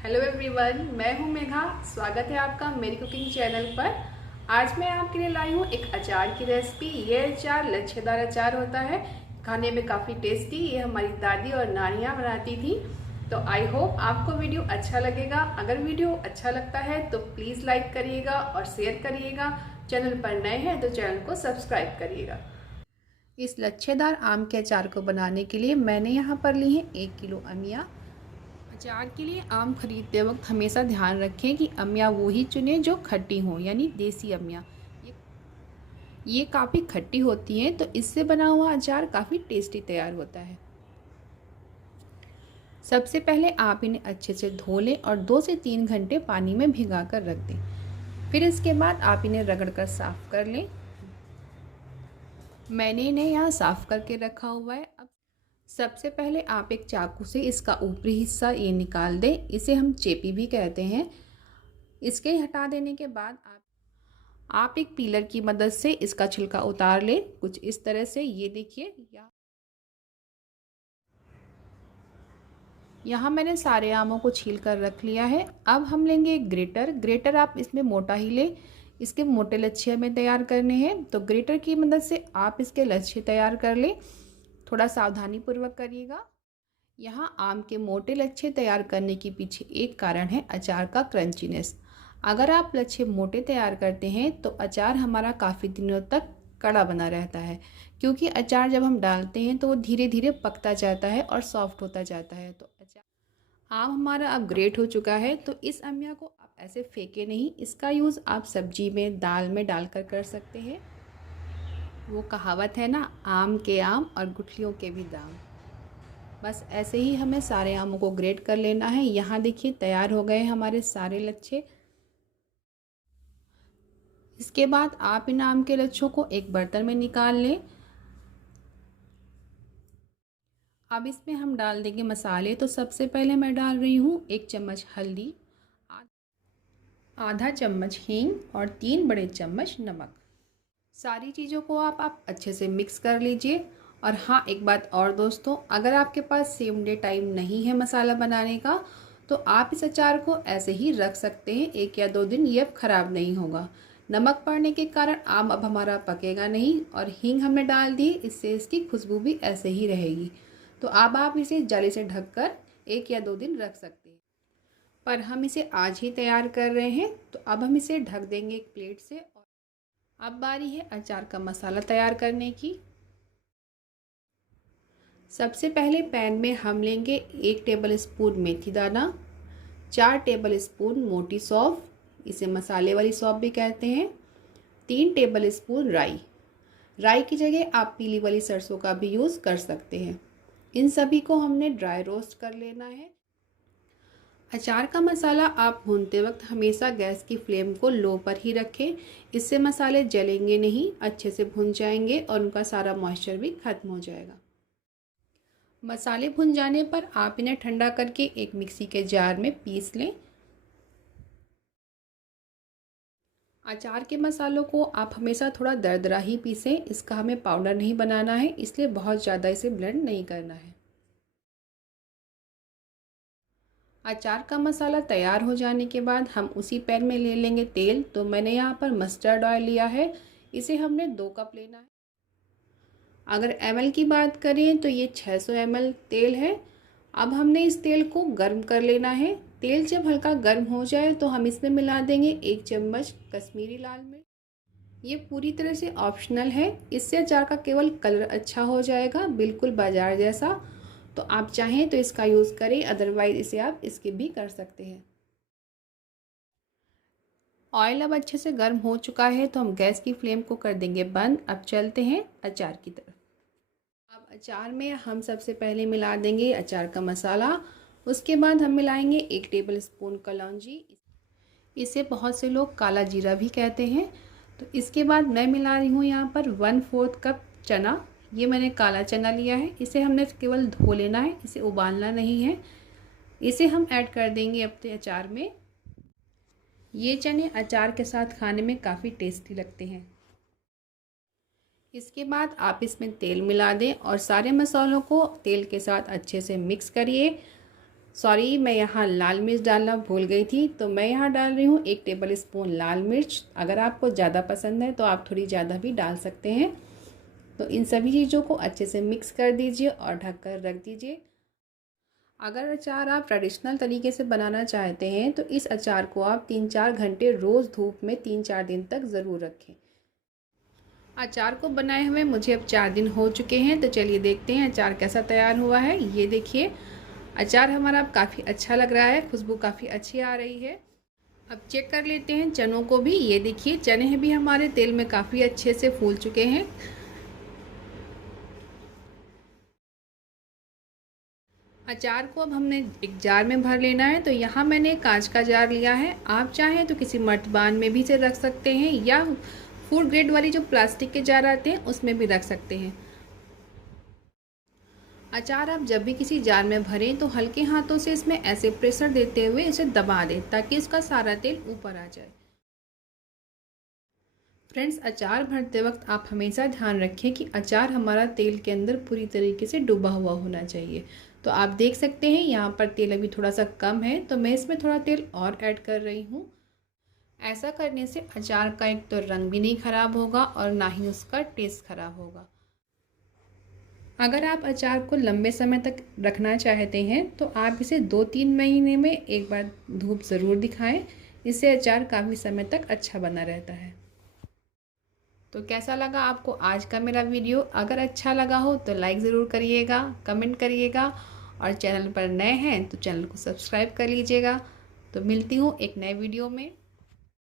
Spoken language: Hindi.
हेलो एवरीवन, मैं हूं मेघा। स्वागत है आपका मेरी कुकिंग चैनल पर। आज मैं आपके लिए लाई हूं एक अचार की रेसिपी। ये अचार लच्छेदार अचार होता है, खाने में काफ़ी टेस्टी। ये हमारी दादी और नानियां बनाती थी। तो आई होप आपको वीडियो अच्छा लगेगा। अगर वीडियो अच्छा लगता है तो प्लीज़ लाइक करिएगा और शेयर करिएगा। चैनल पर नए हैं तो चैनल को सब्सक्राइब करिएगा। इस लच्छेदार आम के अचार को बनाने के लिए मैंने यहाँ पर ली है 1 किलो अमिया। अचार के लिए आम खरीदते वक्त हमेशा ध्यान रखें कि अमिया वो ही चुनें जो खट्टी हों, यानी देसी अमिया। ये काफ़ी खट्टी होती हैं, तो इससे बना हुआ अचार काफ़ी टेस्टी तैयार होता है। सबसे पहले आप इन्हें अच्छे से धो लें और 2 से 3 घंटे पानी में भिगा कर रख दें। फिर इसके बाद आप इन्हें रगड़ कर साफ़ कर लें। मैंने इन्हें यहाँ साफ़ करके रखा हुआ है। अब सबसे पहले आप एक चाकू से इसका ऊपरी हिस्सा ये निकाल दें। इसे हम चेपी भी कहते हैं। इसके हटा देने के बाद आप एक पीलर की मदद से इसका छिलका उतार लें, कुछ इस तरह से। ये देखिए, यहाँ मैंने सारे आमों को छील कर रख लिया है। अब हम लेंगे एक ग्रेटर आप इसमें मोटा ही लें। इसके मोटे लच्छे हमें तैयार करने हैं, तो ग्रेटर की मदद से आप इसके लच्छे तैयार कर लें। थोड़ा सावधानी पूर्वक करिएगा। यहाँ आम के मोटे लच्छे तैयार करने के पीछे एक कारण है अचार का क्रंचीनेस। अगर आप लच्छे मोटे तैयार करते हैं तो अचार हमारा काफ़ी दिनों तक कड़ा बना रहता है, क्योंकि अचार जब हम डालते हैं तो वो धीरे धीरे पकता जाता है और सॉफ्ट होता जाता है। तो अचार आम हमारा अब ग्रेट हो चुका है, तो इस अमिया को आप ऐसे फेंके नहीं। इसका यूज़ आप सब्जी में, दाल में डालकर कर सकते हैं। वो कहावत है ना, आम के आम और गुठलियों के भी दाम। बस ऐसे ही हमें सारे आमों को ग्रेट कर लेना है। यहाँ देखिए, तैयार हो गए हमारे सारे लच्छे। इसके बाद आप इन आम के लच्छों को एक बर्तन में निकाल लें। अब इसमें हम डाल देंगे मसाले। तो सबसे पहले मैं डाल रही हूँ 1 चम्मच हल्दी, आधा चम्मच हींग और 3 बड़े चम्मच नमक। सारी चीज़ों को आप अच्छे से मिक्स कर लीजिए। और हाँ, एक बात और दोस्तों, अगर आपके पास सेम डे टाइम नहीं है मसाला बनाने का, तो आप इस अचार को ऐसे ही रख सकते हैं 1 या 2 दिन। ये अब ख़राब नहीं होगा। नमक पड़ने के कारण आम अब हमारा पकेगा नहीं, और हींग हमने डाल दी, इससे इसकी खुशबू भी ऐसे ही रहेगी। तो अब आप इसे जाली से ढककर 1 या 2 दिन रख सकते हैं। पर हम इसे आज ही तैयार कर रहे हैं, तो अब हम इसे ढक देंगे एक प्लेट से। अब बारी है अचार का मसाला तैयार करने की। सबसे पहले पैन में हम लेंगे 1 टेबल स्पून मेथी दाना, 4 टेबल स्पून मोटी सौंफ, इसे मसाले वाली सौंफ भी कहते हैं, 3 टेबल स्पून राई की जगह आप पीली वाली सरसों का भी यूज़ कर सकते हैं। इन सभी को हमने ड्राई रोस्ट कर लेना है। अचार का मसाला आप भूनते वक्त हमेशा गैस की फ्लेम को लो पर ही रखें। इससे मसाले जलेंगे नहीं, अच्छे से भुन जाएंगे और उनका सारा मॉइस्चर भी खत्म हो जाएगा। मसाले भुन जाने पर आप इन्हें ठंडा करके एक मिक्सी के जार में पीस लें। अचार के मसालों को आप हमेशा थोड़ा दरदरा ही पीसें। इसका हमें पाउडर नहीं बनाना है, इसलिए बहुत ज़्यादा इसे ब्लेंड नहीं करना है। अचार का मसाला तैयार हो जाने के बाद हम उसी पैन में ले लेंगे तेल। तो मैंने यहाँ पर मस्टर्ड ऑयल लिया है, इसे हमने 2 कप लेना है। अगर ml की बात करें तो ये 600 ml तेल है। अब हमने इस तेल को गर्म कर लेना है। तेल जब हल्का गर्म हो जाए तो हम इसमें मिला देंगे 1 चम्मच कश्मीरी लाल मिर्च। ये पूरी तरह से ऑप्शनल है, इससे अचार का केवल कलर अच्छा हो जाएगा, बिल्कुल बाजार जैसा। तो आप चाहें तो इसका यूज़ करें, अदरवाइज इसे आप स्किप भी कर सकते हैं। ऑयल अब अच्छे से गर्म हो चुका है, तो हम गैस की फ्लेम को कर देंगे बंद। अब चलते हैं अचार की तरफ। अब अचार में हम सबसे पहले मिला देंगे अचार का मसाला। उसके बाद हम मिलाएंगे 1 टेबल स्पून कलौंजी, इसे बहुत से लोग काला जीरा भी कहते हैं। तो इसके बाद मैं मिला रही हूँ यहाँ पर 1/4 कप चना। ये मैंने काला चना लिया है, इसे हमने केवल धो लेना है, इसे उबालना नहीं है। इसे हम ऐड कर देंगे अपने अचार में। ये चने अचार के साथ खाने में काफ़ी टेस्टी लगते हैं। इसके बाद आप इसमें तेल मिला दें और सारे मसालों को तेल के साथ अच्छे से मिक्स करिए। सॉरी, मैं यहाँ लाल मिर्च डालना भूल गई थी, तो मैं यहाँ डाल रही हूँ 1 टेबल स्पून लाल मिर्च। अगर आपको ज़्यादा पसंद है तो आप थोड़ी ज़्यादा भी डाल सकते हैं। तो इन सभी चीज़ों को अच्छे से मिक्स कर दीजिए और ढक कर रख दीजिए। अगर अचार आप ट्रेडिशनल तरीके से बनाना चाहते हैं तो इस अचार को आप 3-4 घंटे रोज़ धूप में 3-4 दिन तक ज़रूर रखें। अचार को बनाए हुए मुझे अब 4 दिन हो चुके हैं, तो चलिए देखते हैं अचार कैसा तैयार हुआ है। ये देखिए, अचार हमारा अब काफ़ी अच्छा लग रहा है, खुशबू काफ़ी अच्छी आ रही है। अब चेक कर लेते हैं चनों को भी। ये देखिए, चने भी हमारे तेल में काफ़ी अच्छे से फूल चुके हैं। अचार को अब हमने एक जार में भर लेना है। तो यहाँ मैंने कांच का जार लिया है, आप चाहें तो किसी मर्तबान में भी इसे रख सकते हैं या फूड ग्रेड वाली जो प्लास्टिक के जार आते हैं उसमें भी रख सकते हैं। अचार आप जब भी किसी जार में भरें तो हल्के हाथों से इसमें ऐसे प्रेशर देते हुए इसे दबा दें ताकि इसका सारा तेल ऊपर आ जाए। फ्रेंड्स, अचार भरते वक्त आप हमेशा ध्यान रखें कि अचार हमारा तेल के अंदर पूरी तरीके से डूबा हुआ होना चाहिए। तो आप देख सकते हैं यहाँ पर तेल अभी थोड़ा सा कम है, तो मैं इसमें थोड़ा तेल और ऐड कर रही हूँ। ऐसा करने से अचार का एक तो रंग भी नहीं ख़राब होगा और ना ही उसका टेस्ट ख़राब होगा। अगर आप अचार को लंबे समय तक रखना चाहते हैं तो आप इसे 2-3 महीने में एक बार धूप ज़रूर दिखाएं। इससे अचार काफ़ी समय तक अच्छा बना रहता है। तो कैसा लगा आपको आज का मेरा वीडियो? अगर अच्छा लगा हो तो लाइक ज़रूर करिएगा, कमेंट करिएगा और चैनल पर नए हैं तो चैनल को सब्सक्राइब कर लीजिएगा। तो मिलती हूँ एक नए वीडियो में।